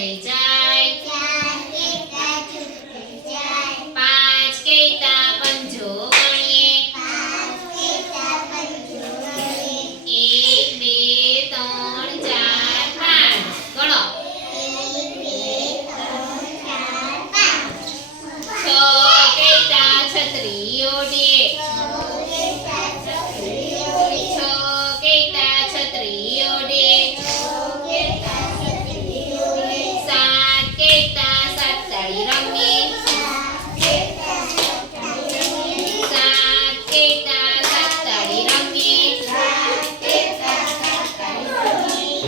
പ്രത്യേകിച്ച്